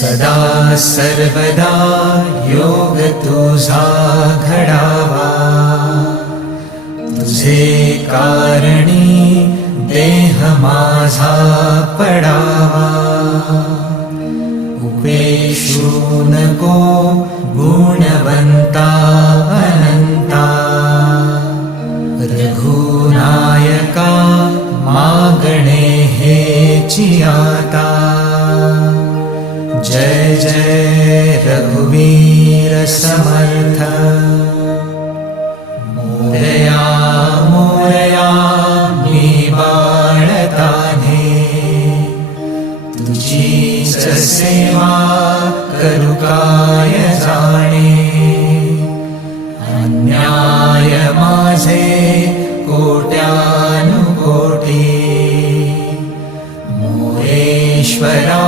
सदा सर्वदा योग तुझा घडावा, तुझे कारणी देह माझा पडावा. उपेशू नको गुणवंता अनंता, रघुनायका मागणे हेची आता. जय जय रघुवीर समर्थ. मोरया मोरया मी बाळताने, तुझीच सेवा करू काय जाणे. अन्याय माझे कोट्यानुकोटी, मोरेश्वरा